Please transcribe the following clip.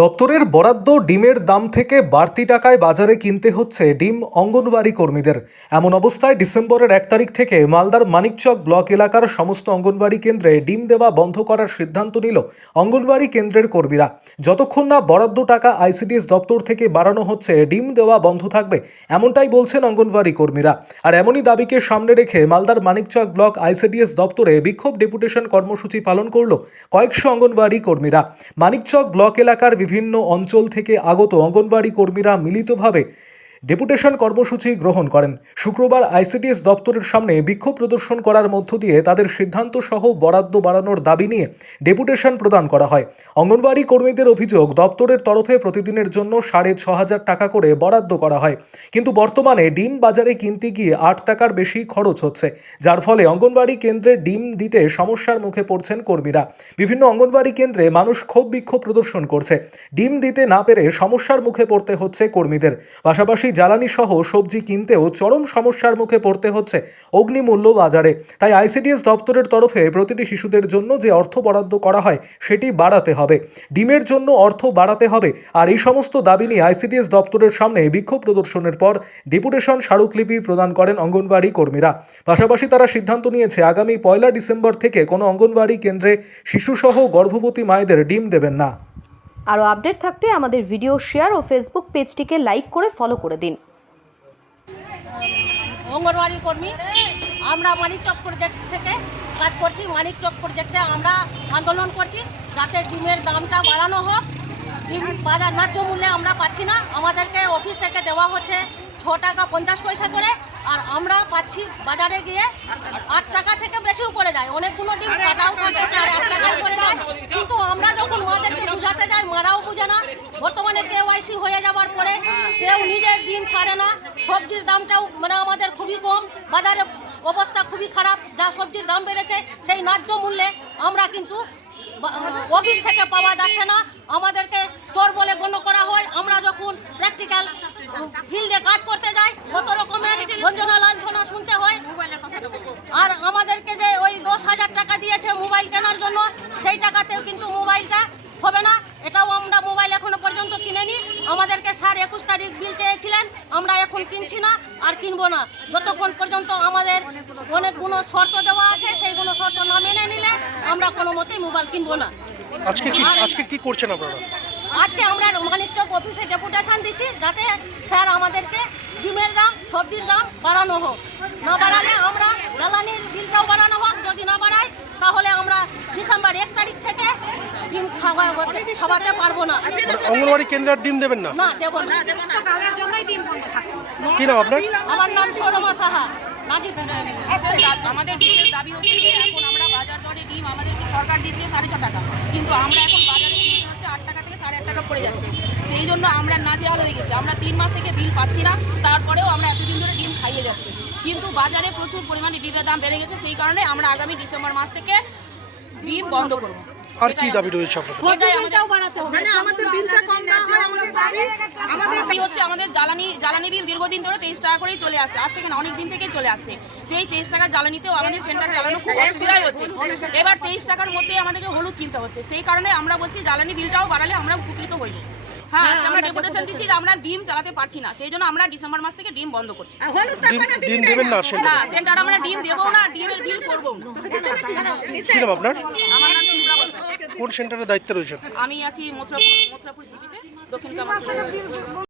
দপ্তরের বরাদ্দ ডিমের দাম থেকে বাড়তি টাকায় বাজারে কিনতে হচ্ছে ডিম অঙ্গনওয়াড়ি কর্মীদের। এমন অবস্থায় ডিসেম্বরের এক তারিখ থেকে মালদার মানিকচক ব্লক এলাকার সমস্ত অঙ্গনওয়াড়ি কেন্দ্রে ডিম দেওয়া বন্ধ করার সিদ্ধান্ত নিল অঙ্গনওয়াড়ি কেন্দ্রের কর্মীরা। যতক্ষণ না বরাদ্দ টাকা আইসিডিএস দপ্তর থেকে বাড়ানো হচ্ছে, ডিম দেওয়া বন্ধ থাকবে, এমনটাই বলছেন অঙ্গনওয়াড়ি কর্মীরা। আর এমনই দাবিকে সামনে রেখে মালদার মানিকচক ব্লক আইসিডিএস দপ্তরে বিক্ষোভ ডেপুটেশন কর্মসূচি পালন করল কয়েকশো অঙ্গনওয়াড়ি কর্মীরা। মানিকচক ব্লক এলাকার বিভিন্ন অঞ্চল থেকে আগত অঙ্গনবাড়ি কর্মীরা মিলিতভাবে ডেপুটেশন কর্মসূচি গ্রহণ করেন। শুক্রবার আইসিডিএস দপ্তরের সামনে বিক্ষোভ প্রদর্শন করার মধ্য দিয়ে তাদের সিদ্ধান্ত সহ বরাদ্দ বাড়ানোর দাবি নিয়ে ডেপুটেশন প্রদান করা হয়। অঙ্গনবাড়ি কর্মীদের অভিযোগ, দপ্তরের তরফে প্রতিদিনের জন্য সাড়ে ছ হাজার টাকা করে বরাদ্দ করা হয়। কিন্তু বর্তমানে ডিম বাজারে কিনতে গিয়ে আট টাকার বেশি খরচ হচ্ছে, যার ফলে অঙ্গনবাড়ি কেন্দ্রে ডিম দিতে সমস্যার মুখে পড়ছেন কর্মীরা। বিভিন্ন অঙ্গনবাড়ি কেন্দ্রে মানুষ ক্ষোভ বিক্ষোভ প্রদর্শন করছে। ডিম দিতে না পেরে সমস্যার মুখে পড়তে হচ্ছে কর্মীদের। পাশাপাশি জ্বালানি সহ সবজি কিনতেও চরম সমস্যার মুখে পড়তে হচ্ছে অগ্নিমূল্য বাজারে। তাই আইসিডিএস দপ্তরের তরফে প্রতিটি শিশুদের জন্য যে অর্থ বরাদ্দ করা হয়, সেটি বাড়াতে হবে। ডিমের জন্য অর্থ বাড়াতে হবে। আর এই সমস্ত দাবি নিয়ে আইসিডিএস দপ্তরের সামনে বিক্ষোভ প্রদর্শনের পর ডেপুটেশন স্মারকলিপি প্রদান করেন অঙ্গনবাড়ি কর্মীরা। পাশাপাশি তারা সিদ্ধান্ত নিয়েছে, আগামী পয়লা ডিসেম্বর থেকে কোনো অঙ্গনওয়াড়ি কেন্দ্রে শিশুসহ গর্ভবতী মায়েদের ডিম দেবেন না। আরও আপডেট থাকতে আমাদের ভিডিও শেয়ার ও ফেসবুক পেজটিকে লাইক করে ফলো করে দিন। অঙ্গনওয়াড়ি কর্মী, আমরা মানিক মানিকচক প্রজেক্ট থেকে কাজ করছি। মানিক মানিকচক প্রজেক্টে আমরা আন্দোলন করছি যাতে ডিমের দামটা বাড়ানো হোক। ডিম বাজার ন্যায্য মূল্যে আমরা পাচ্ছি না। আমাদেরকে অফিস থেকে দেওয়া হচ্ছে ছ টাকা পঞ্চাশ পয়সা করে। আর আমরা পাচ্ছি বাজারে গিয়ে আট টাকা থেকে বেশি উপরে যায়। অনেকগুলো ডিম কাটাও থাকে চার আট টাকায় পড়ে যায় কিন্তু আমরা যখন মাদেরকে বুঝাতে যাই মারাও বুঝে না কেওয়াইসি হয়ে যাওয়ার পরে কেউ নিজের ডিম ছাড়ে না, সবজির দামটাও মানে আমাদের খুবই কম, বাজারে অবস্থা খুবই খারাপ, যা সবজির দাম বেড়েছে সেই ন্যায্য মূল্যে আমরা কিন্তু অফিস থেকে পাওয়া যাচ্ছে না। আমাদেরকে চোর বলে গণ্য করা হয়। আমরা যখন প্র্যাকটিক্যাল ফিল্ডে কাজ করতে যাই, কত রকমের বঞ্চনা লাঞ্ছনা শুনতে হয়। আর আমাদেরকে যে ওই দশ হাজার টাকা দিয়েছে মোবাইল কেনার জন্য, সেই টাকাতেও কিন্তু মোবাইলটা হবে না এটাও আমরা মোবাইল এখনও পর্যন্ত কিনেনি আমাদেরকে স্যার একুশ তারিখ বিল চেয়েছিলেন আমরা এখন কিনছি না আর কিনবো না। যতক্ষণ পর্যন্ত আমাদের অনেকগুলো শর্ত দেওয়া আছে সেইগুলো শর্ত না মেনে নিলে আমরা কোনো মতেই মোবাইল কিনবো না। আজকে কি আজকে কি করছেন আপনারা? আজকে আমরা মানিকচক অফিসে ডেপুটেশন দিচ্ছি যাতে স্যার আমাদেরকে ডিমের দাম সবজির দাম বাড়ানো হোক। না বাড়ালে আমরা জ্বালানির বিলটাও বাড়ানো হোক যদি না বাড়ায় তাহলে আমরা ডিসেম্বর এক তারিখ ডিম খাওয়া খাওয়াতে পারব না। কেন্দ্রে আর ডিম দেবেন না? না দেবো না। কি নাম আপনার? আমার নাম সরমা সাহা। আমাদের বিশেষ দাবি হচ্ছে যে এখন আমরা বাজার দরে ডিম আমাদেরকে সরকার দিচ্ছে সাড়ে ছ টাকা কিন্তু আমরা এখন বাজারে হচ্ছে আট টাকা থেকে সাড়ে আট টাকা পড়ে যাচ্ছে। সেই জন্য আমরা নাজেহাল হয়ে গেছি। আমরা তিন মাস থেকে বিল পাচ্ছি না। তারপরেও আমরা এতদিন ধরে ডিম খাইয়ে যাচ্ছি। কিন্তু বাজারে প্রচুর পরিমাণে ডিমের দাম বেড়ে গেছে। সেই কারণে আমরা আগামী ডিসেম্বর মাস থেকে ডিম বন্ধ করব। আর কি দাবি রয়েছে হবে। আমাদের হচ্ছে আমাদের জ্বালানি জ্বালানি বিল দীর্ঘদিন ধরে তেইশ টাকা করেই চলে আসছে আজ থেকে না অনেক দিন থেকেই চলে আসছে সেই তেইশ টাকার জ্বালানিতেও আমাদের সেন্টার চালানো খুব অসুবিধাই হচ্ছে। এবার তেইশ টাকার মধ্যে আমাদেরকে হলুদ কিনতে হচ্ছে। সেই কারণে আমরা বলছি জ্বালানি বিলটাও বাড়ালে আমরা উপকৃত হই হ্যাঁ আমরা ডেপুটেশন দিচ্ছি যে আমরা ডিম চালাতে পারছি না। সেই জন্য আমরা ডিসেম্বর মাস থেকে ডিম বন্ধ করছি। ডিম ডিম দেবেন না না। সেন্টারে। সেন্টার আমরা ডিম দেবো না ডিমের বিল করব না। আপনার আমার নাম শুভ্রা বসাক। কোন সেন্টারের দায়িত্বে রয়েছেন? আমি আছি মথুরাপুর মথুরাপুর জিপিতে দক্ষিণ কামার